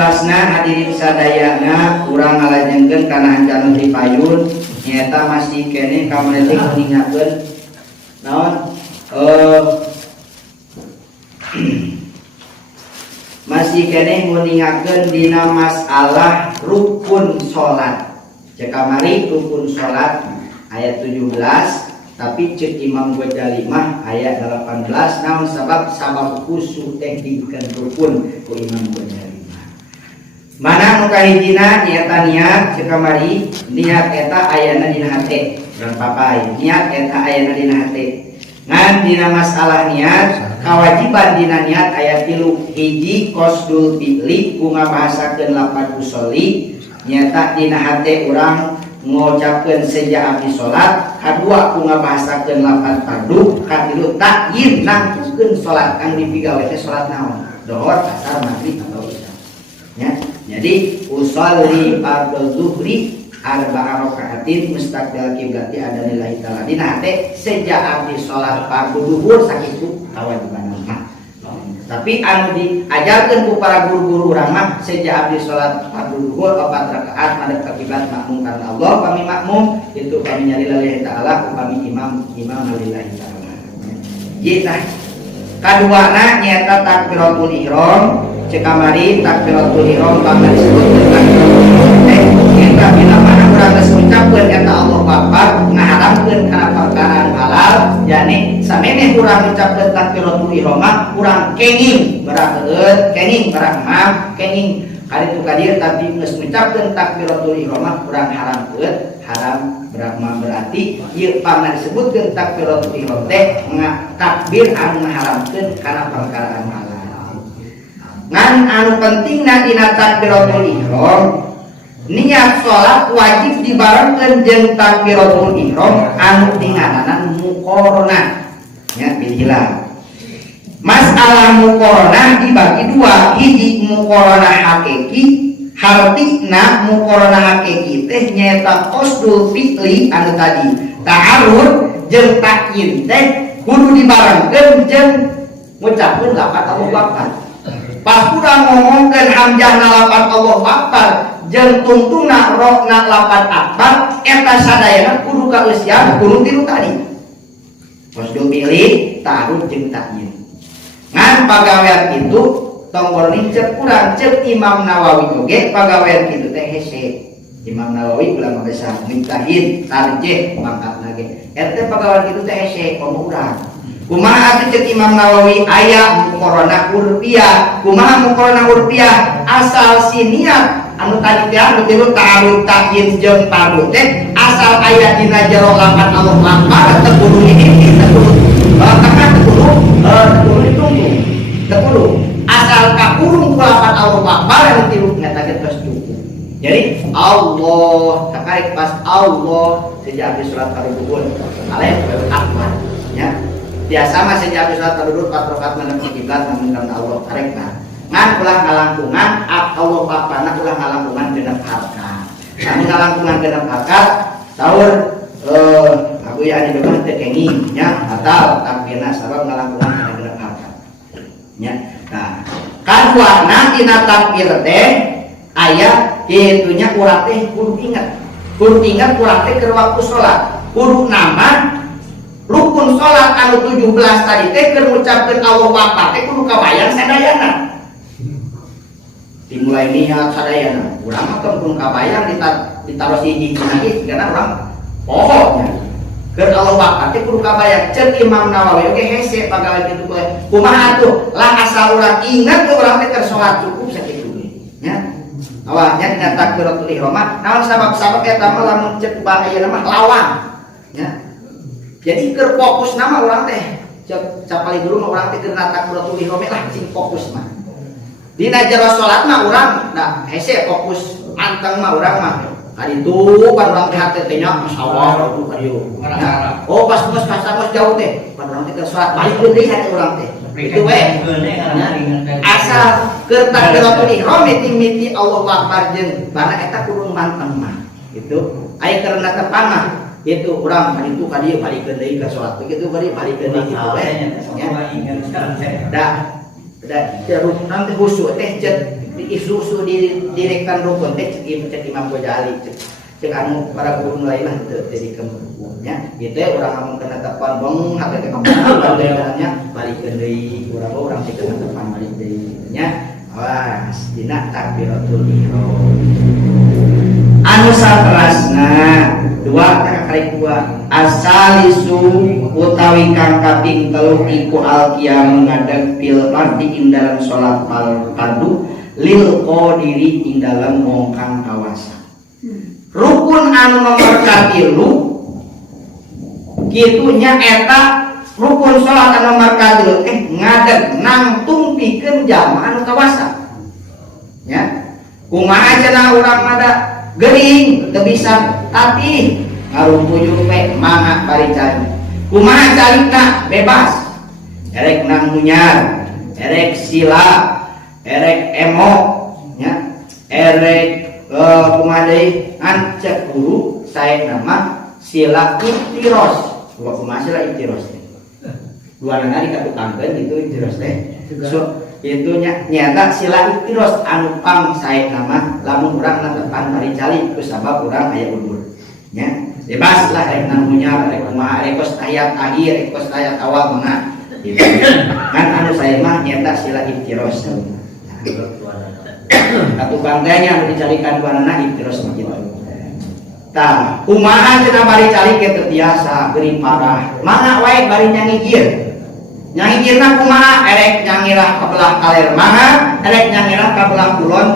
Satrasna hadirin sadayana urang ngalajengkeun kana hancan Tripayun nyaeta masih kene kamareutik ningakeun naon masih kene nguningakeun dina masalah rukun salat. Cek kamari rukun salat ayat 17 tapi cek Imam Ghazali mah ayat 18 naon sabab khusus teh dikeun rukun ku Imam Ghazali mah. Mana nu kahijina nyaeta niat cek kamari niat eta ayana dina hate urang papai niat eta ayana dina hate. Ngan dina masalah niat kewajiban dina niat ayat 3 hiji qasdul fi'li ku ngabahasakeun lapan usolli nyata dina hate urang ngucapkeun seja abdi salat, kadua ku ngabahasakeun lapan fardu, katilu takyin nangtukeun salat kang dipigawe teh salat naon? Dohor, asar, maghrib atau isya. Ya. Jadi usolli fardhu zuhri arba'a raka'atin mustaqbil kiblati ada lillahi ta'ala. Dina hate seja abdi salat fardhu zuhur sakitu kawajiban mah. Tapi anu diajarkeun ku para guru-guru urang mah seja abdi salat fardhu zuhur 4 rakaat madhep ka kiblat makmum karena Allah kami makmum itu kami nyari lillahi ta'ala kami imam lillahi ta'ala. Jadi kaduana nyaeta takbiratul ihram cek kamari takbiratul ihram bakal disebutkeun kita bila mana urang geus ngucapkeun eta Allahu Akbar ngaharamkeun kana perkara halal jane samemeh urang ngucapkeun takbiratul ihram urang kenging barakeun kenging barakmah kenging kaditu kadir tapi geus ngucapkeun takbiratul ihram urang haramkeun haram berakmah berarti ieu pangna disebutkeun takbiratul ihram teh takbir anu ngaharamkeun kana perkara halal. Ngan anu pentingna dina takbiratul ihram niat sholat wajib dibarengkeun jeung takbiratul ihram anu tingananan muqaranah. Ya pilihlah. Masalah muqaranah dibagi dua, hiji muqaranah hakiki, hartina muqaranah hakiki teh nyaeta qasdul fi'li anu tadi. Ta'arud jeung takyin teh kudu dibarengkeun jeung ngucapkeun lapan Allahu Akbar. Pas urang ngomongkeun hamzahna lapan Allahu Akbar jeung tungtungna rokna lapan akbar eta sadayana kudu kaeusian kudu tilu tadi qasdul fi'li ta'arud jeung takyin. Ngan pagawean kitu tonggol cek urang cek Imam Nawawi oge pagawean kitu teh hese. Imam Nawawi ulama besar mujtahid tarjih mangkatna ge eta pagawean kitu teh hese komo urang. Kumaha atuh cek Imam Nawawi aya muqaranah urfiyah. Kumaha muqaranah urfiyah asal si niat anu tadi teh anu tilu ta'arud takyin jeung fardu teh asal aya dina jero lapan Allahu Akbar teu kudu ini teu kudu tengah teu kudu ditunggu teu kudu asal kakurung ku lapan Allahu Akbar anu tilu nyata ge geus cukup. Jadi Allah takarek pas Allah sejak habis salat fardu zuhur alaihi akbar ya. Biasa mah sejak habis salat fardu zuhur 4 rakaat menghadap kiblat namun karena Allah karek ngan ulah ngalangkungan Allah Akbar ulah ngalangkungan genep harkat. Kami ngalangkungan genep harkat saur aku ya anu depan teh kenging nya batal takbirna sabab ngalangkungan kana genep harkat. Nya. Nah, kaduana dina takbir teh aya kitunya urang teh kudu ingat urang teh keur waktu salat. Kudu nama rukun salat anu 17 tadi teh keur ngucapkeun Allahu Akbar teh kudu kabayang sadayana. Dimulai niat sadayana urang mah kudu kabayang ditaruh hiji lagi karena urang pohonnya keur Allahu Akbar teh kudu kabayang ceuk Imam Nawawi oge hese pagawe kitu kumaha atuh lah asal urang ingat urang teh keur salat cukup sakitu nya awalnya dina takbiratul ihram naon sabab-sabab eta mah lamun ceuk bahaya mah lawang nya jadi keur fokus nama urang teh ceuk capali dulu mah urang teh keur takbiratul ihram lah sing fokus mah dina jero salat mah urang da hese fokus anteng mah urang mah kaditu pan urang teh hate teh nya masyaallah atuh kadieu. Oh pas jauh teh pan urang teh keur salat balik deui hate urang teh. Itu we. Asal keur takbiratul ihram miti Allahu Akbar jeung bana eta kudu manteng mah. Gitu. Aya keur natepan mah itu urang kaditu kadieu balikeun deui ka salat. Begitu bari balikeun deui kitu we. Da terus nanti khusyuk teh cet isusu direktan rukun teh cek Imam Ghazali cek anu para guru lain lah jadi kemudiannya gitu ya orang kamu kena tepan bong atau ke kamu balik deui orang teh kena tepan balik deui nya awas dina takbiratul ihram anu saterasna dua kali dua asalisu utawi kang kaping 3 iku alqiyam ngadeg bil fardhi ing dalam salat fardu lil qadiri ing dalam wong kang kawasa rukun anu nomor 3 kitunya eta rukun salat anu nomor 3 ngadeg nangtung pikeun jamaah anu kawasa nya kumaha cenah urang mada gering teu bisa tatih ngarumpuyuh we mangga bari cari kumaha carita bebas erek nang munyar erek sila erek emo nya erek kumaha deui an cek guru sae nama sila iftiros kumaha sila iftiros duanana dikatukangkeun gitu iftiros teh so itu nyata sila iftiros anu pang sae nama lamun urang natepan bari cali ku sabab urang aya udur nya bebas lah rek nang munyar rek kumaha rek kos ayat akhir rek kos ayat awal mana gitu kan anu sae mah nyata sila iftiros katukang teh nya anu dicarikan duanana iftiros mah kitu tah kumaha cenah bari cali kitu biasa geuring parah mana wae bari nyangigir nyangirna kumaha erek nyangirah ka belah kaler mangga erek nyangirah ka belah kulon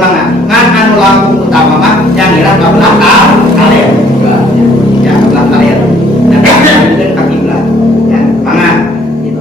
mangga ngan anu langkung utama mah nyangirah ka belah kaler ya ka belah kaler dan nyangirkeun ka kiblat ya mangga gitu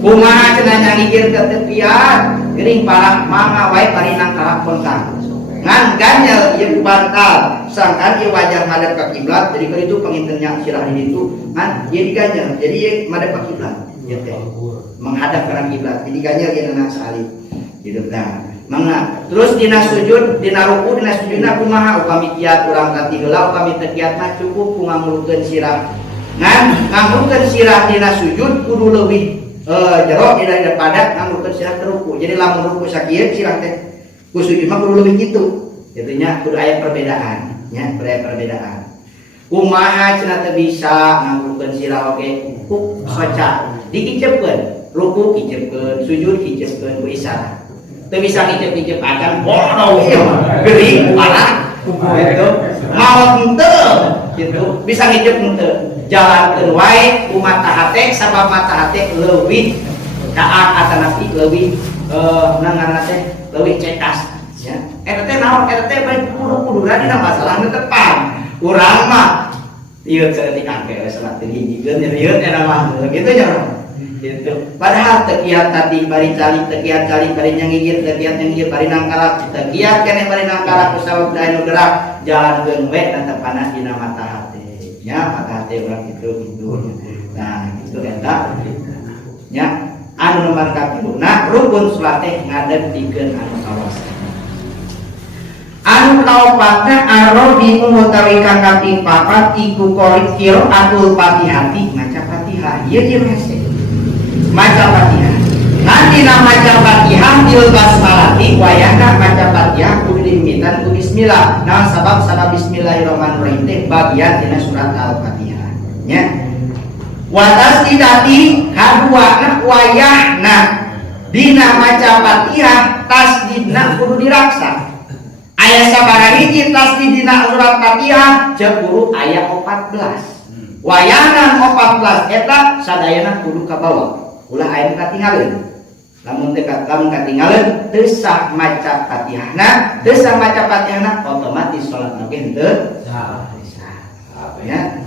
kumaha cenah nyangir ke tepian geuring parah mangga wae bari nang karak pontang ngan ganjel ieu bantal sangkan ieu wajah madep ka kiblat jadi keur itu pengintennya sirah di ditu kan ieu diganjel jadi ieu madep ka kiblat ieu teh menghadap ka kiblat jadi ganjel ieu nang salib gitu tah mangga terus dina sujud dina ruku dina sujudna kumaha upami kiat urang tati heula upami teu kiat mah cukup ku ngangulukeun sirah ngan ngangulukeun sirah dina sujud kudu leuwih jero daripada ngangulukeun sirah teu ruku jadi lamun ruku sakieu sirah teh kusujud mah kudu leuwih kitu jadinya kudu aya perbedaan nya perbedaan kumaha cenah teu bisa nganggukeun sirah oge ku soca dikicepkeun ruku kicepkeun sujud kicepkeun ku isyarat teu bisa ngicep-ngicep acan bodoh ieu mah geuring parah gitu maot henteu gitu bisa ngicep henteu jalankeun wae ku mata hate sabab mata hate leuwih taat atanapi leuwih nangarna teh leuwih cekas ya eta teh naon eta teh bae kudu-kuduna dina masalah nu tepan urang mah ieu saeutik angke salat teu hijikeun ieu eta mah kitu nya gitu padahal teu kiat tadi bari cali teu kiat cali bari nyangigir teu kiat nyangigir bari nangkarak teu kiat keneh bari nangkarak ku sabab da anu gerak jalankeun we tetepana dina mata hate nya mata hate urang gitu nah gitu eta nya anu nomor 3 nah rukun salat teh ngadegkeun anu kawasa anu kaopatna arabi utawi kang kaping 4 iku qiraatul Fatihati maca Fatihah ieu ieu hese maca Fatihah nanti maca Fatihah bil basmalati wayahna maca Fatihah kudu dimimitan ku bismillah nah sabab bismillahirrahmanirrahim teh bagian dina surat Al-Fatihah nya wa tasdidati kaduana wayahna dina maca Fatihah tasdidna kudu diraksa aya sabaraha hiji tasdid dina surat Fatihah jeung guru aya 14 wayahna 14 eta sadayana kudu ka bawah ulah aya katinggalin lamun katinggalin teu sah maca Fatihahna teu sah maca Fatihahna otomatis salat oge henteu sah ya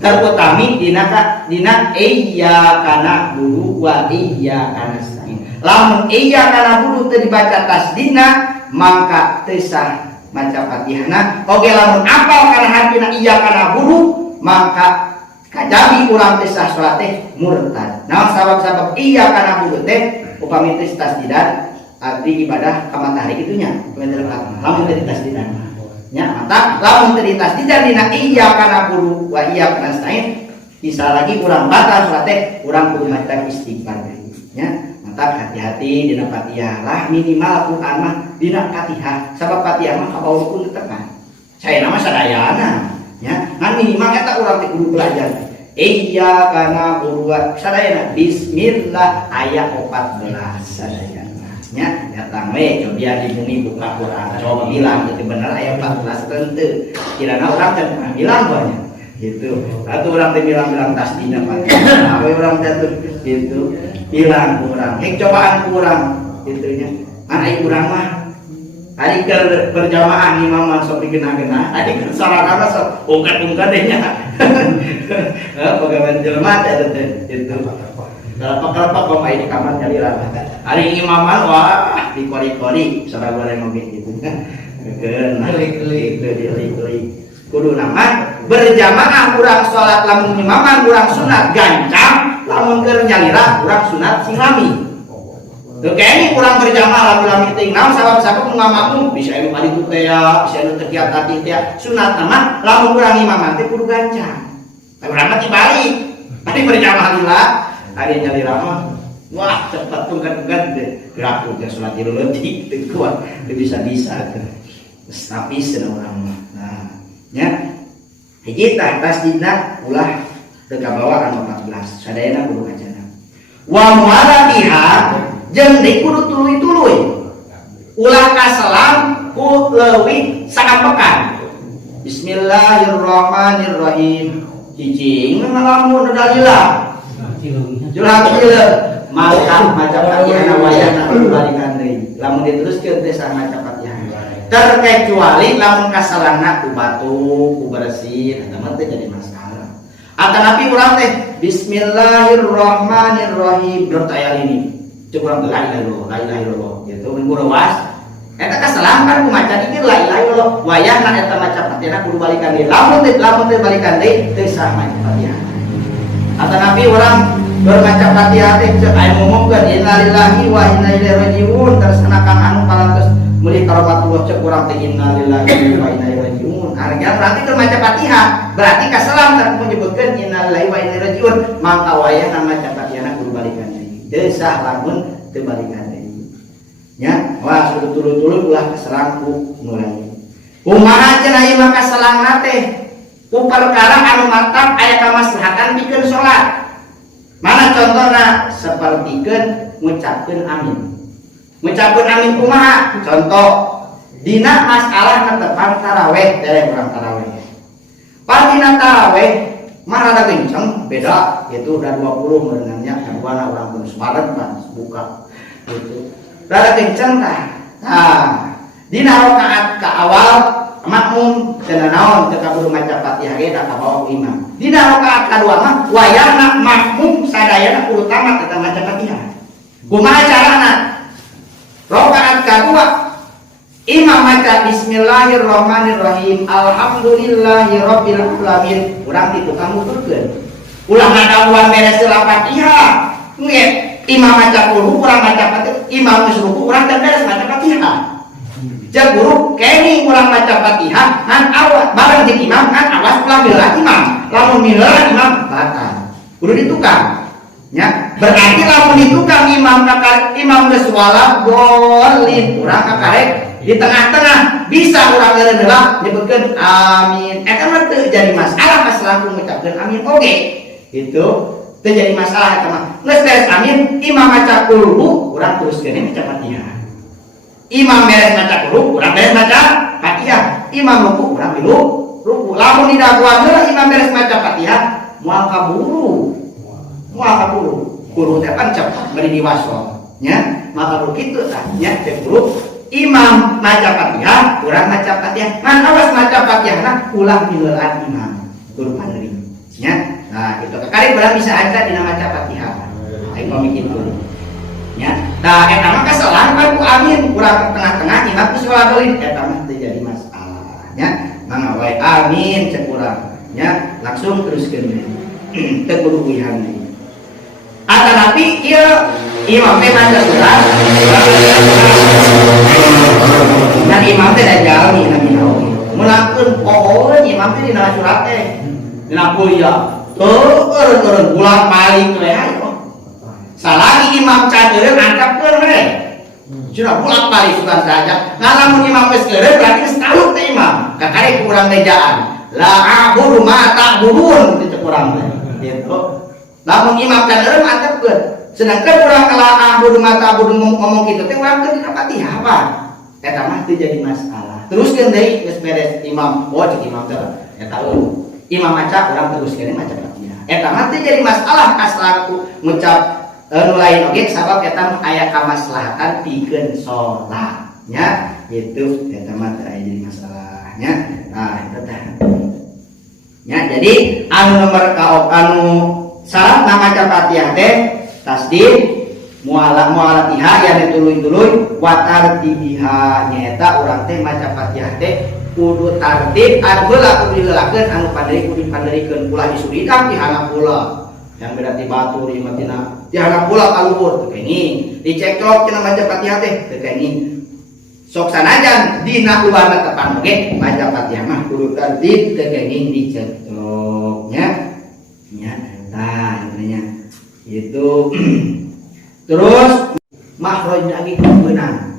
terutami dina iyyaka na'budu wa iyyaka nasta'in lamun iyyaka na'budu teu dibaca tasdidna maka teu sah maca Fatihahna oge lamun apal kana hartina iyyaka na'budu maka kajabi urang teh sah salat teh murtad naon sabab iyyaka na'budu teh upami teh tasdidan abdi ibadah ka matahari kitu nya lamun teh tasdidan nya mata lamun teu ditasdidan dina iyyaka na'budu wa iyyaka nasta'in bisa lagi urang batal salat teh urang kudu maca istighfar nya mata tak hati-hati dina Fatihah lah minimal Quran mah dina Fatihah sabab Fatihah mah kabaulkeun tekan saya nama sadayana nya ngan minimal eta urang teh kudu belajar iya kana buruat sadayana bismillah ayat 14 sadayana nya datang we coba di bumi buka Quran coba bilang itu bener ayat 14 tentu kirana urang teh bilang banyak gitu atau orang teh bilang tasdina Fatihah apa orang teh gitu bilang kurang cobaan kurang gitunya anak kurang mah hari ke berjamaah imam masuk digena-gena hari ke sarana sok ungkat-ungkat deh nya pegawai jelema teh itu kalau pak kok di kamar jadi ramah hari imaman wah di kori-kori saudara goreng mobil gitu kan klik kudu nama berjamaah kurang sholat lamun imaman kurang sunat gancang lamun keur nyalira kurang sunat singlami tuh kayaknya kurang berjamaah lami ting naon sabab ngamamu bisa anu kali tu teh bisa anu tegiat tadi teh sunat nama lamun kurang imaman teh kudu gancang tapi urang mah dibalik tadi berjamaah lila hari nyalira mah wah cepat tungkat-tungkat deh gerak teh sholat tilu leutik teu kuat teu bisa-bisa geus tapis urang mah nah nya hiji tah tasdidna ulah teu kabawa anu 14 sadayana kudu kacana wa muarabiha jeung deui kudu tuluy-tuluy ulah kaselam ku leuwih saampekan bismillahirrahmanirrahim hiji ngalamun dalila jurang ieu maka maca Fatihah wayahna balikan deui lamun diteruskeun teh sa maca Fatihah terkecuali lamun kasalahna ku batu ku bersin eta mah teh jadi masalah atanapi urang teh bismillahirrahmanirrahim berarti aya ini cek urang la ilaha illallah gitu mun gurawas eta kasalahan kan ku maca dikir la ilaha illallah wayahna eta maca Fatihah kudu balikan deui lamun teh balikan deui teu sah maca Fatihah atanapi urang bermaca Fatihah teh cek aya ngomongkeun innalillahi wa inna ilaihi rajiun tersanakan anu parantos meuli karomatullah cek urang teh innalillahi wa inna ilaihi rajiun artinya berarti keur maca Fatihah berarti kaselam kan menyebutkeun innalillahi wa inna ilaihi rajiun mangka wayahna maca Fatihah kudu balikan deui teu sah lamun teu balikan deui nya wah sudah tuluy-tuluy ulah kaselam ku mulai kumaha cenah ieu mah kaselangna teh ku perkara anu matak aya kamaslahatan pikeun salat mana contohna sapertikeun ngucapkeun amin ngucapkeun amin kumaha contoh dina masalah netepan tarawih derek urang tarawih pas dina tarawih mah rada kenceng beda itu udah 20 merenangnya kaduana urang pun semaret pan buka gitu rada kenceng tah nah dina rakaat ka awal makmum cenah naon teu kudu maca Fatihah ge da kabawa imam dina rakaat kadua mah wayahna makmum sadayana kudu tamat eta maca Fatihah kumaha carana rakaat kadua imam maca bismillahirrahmanirrahim alhamdulillahirabbil alamin urang di tukang muturkeun ulah ngadawan beres Fatihah nge imam maca kudu urang maca Fatihah imam geus ruku urang teh beres maca Fatihah ja guru kene urang maca Fatihah ngan awas bareng jeung imam kan awas ulah beulah imam lamun beulah imam batal kudu ditukang nya berarti lamun ditukang imam kakak imam geus walad dolin urang kakarek di tengah-tengah bisa urang ngeureunlah nyebutkeun amin eta mah teu jadi masalah masalah ngucapkeun amin oge gitu teu jadi masalah eta mah geus beres amin imam maca kulhu urang teruskeun maca Fatihah imam beres maca kulhu urang beres maca Fatihah imam ruku urang milu ruku lamun didaguan heula imam beres maca Fatihah moal kaburu guru teh kan cepat beri diwaso nya maka begitu tah nya cek guru imam maca Fatihah urang maca Fatihah ngan awas maca Fatihahna ulah mileuan imam guru paneri nya nah itu kakari barang bisa aja dina maca Fatihah aing pamikir dulu nya nah eta mah kasalahan kan ku amin urang tengah-tengah imam geus sholat eta mah teu jadi masalah nya mangga wae amin cek urang nya langsung teruskeun teu kudu wihan deui atanapi ieu imam teh maca surat dan imam teh da jalmi nabi naon mulakeun pohoeun imam teh dina surat teh dina kuliah turun bulan balik we ayo salagi imam cadeureun antapkeun we. Sudah bolak balik sukan saja. Ngalamun imam geus keureun berarti geus tahu teh imam. Kakare kurang mejaan. La a'budu ma ta'budun kitu kurang teh. Gitu. Lamun imam cadeureun antapkeun. Sedangkan urang kala a'budu ma ta'budun ngomong kitu teh urang teu dina Fatihah apa? Eta mah teu jadi masalah. Teruskeun deui geus beres imam. Oh cek imam teh. Eta imam maca urang teruskeun maca Fatihah. Eta mah teu jadi masalah asalaku ngucap nu lain oge sabab eta mah aya kamaslahatan pikeun salatnya gitu. Eta mah teu aya jadi masalahnya. Nah eta teh. Ya jadi anu nomor anu syarat maca Fatihah teh tasdid mualatiha ya dituluy-tuluy wa tartibiha nyaeta urang teh maca Fatihah teh kudu tartib anu heula kudu diheulakeun anu panderi kudu dipanderikeun pula disuridang di handap pula yang beda ti batur di matina di handap pula kaluhur teu kenging dicekok cenah maca Fatihah teh teu kenging sok sanajan dina luarna tepan oge maca Fatihah mah kudu tartib teu kenging dicekok nya nah intinya itu. Terus mahroj lagi kudu beunang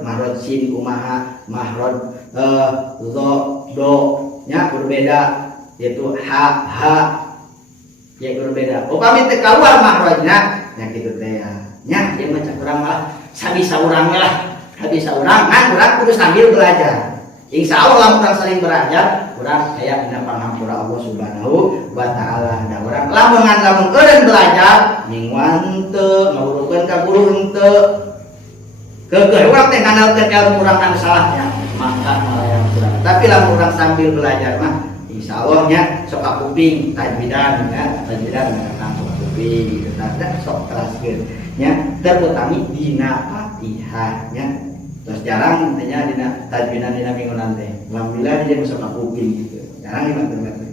mahroj sin kumaha mahroj do nya kudu beda yaitu ha ya kudu beda upami teu kaluar mahrojna nya kitu teh nya ieu mah cak urang malah sabisa urang lah sabisa urang kan urang kudu sambil belajar. Insyaallah urang saling belajar urang aya dina pangampura Allah Subhanahu wa taala. Da urang lamun eureun belajar mingguan teu ngawurukeun ka guru henteu. Keukeuh urang teh ngandalkeun ilmu urang anu salahnya maka malayang urang. Tapi lamun urang sambil belajar mah insyaallah nya sok kuping tajwidan ya, tajwidan ngangkat kuping gitu. Tah sok kelaskeun nya terutami dina Fatihah nya. Terus jarang intinya dina tajwidan dina mingguan teh. Alhamdulillah dia masuk kuping gitu. Jarang dibantu-bantu.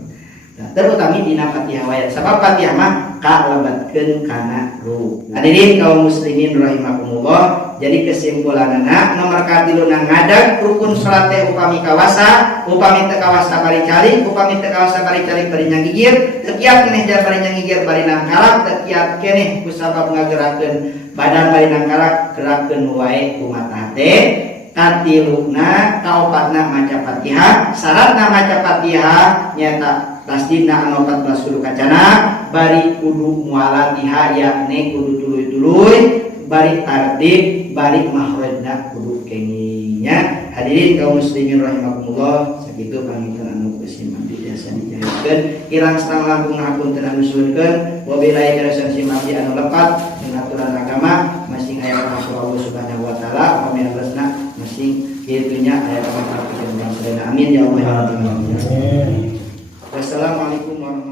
Nah, terutama dina Fatihah wae. Sabab Fatihah mah kalebatkeun kana ruh. Hadirin kaum muslimin rahimakumullah. Jadi kesimpulanna nomor katiluna ngadag rukun salat teh upami kawasa, upami teu kawasa bari calik, upami teu kawasa bari calik bari nyagigir, teu kiat keneh jar bari nyagigir bari nangkalak, teu kiat keneh kusabab ngagerakeun badan bari nangkalak gerakkeun wae kumaha teh. Katiluna kaopatna maca Fatihah, syaratna maca Fatihah nyata tasdidna anu 14 kudu kacana, bari kudu mualatiha yakni kudu tuluy-tuluy, bari tartib, bari mahrajna kudu kengingnya. Hadirin kaum muslimin rahimakumullah, sakitu panginten anu kusiman biasa dijahikeun, kirang setang langkung ngapunten anu suwunkeun, wabillahi taufiq simamdi anu lepat dengan aturan agama masing aya rahmat Allah Subhanahu wa taala, pami alasna masing kitunya aya rahmat Allah. Amin ya Allah ya rabbal alamin. Wassalamualaikum warahmatullahi wabarakatuh.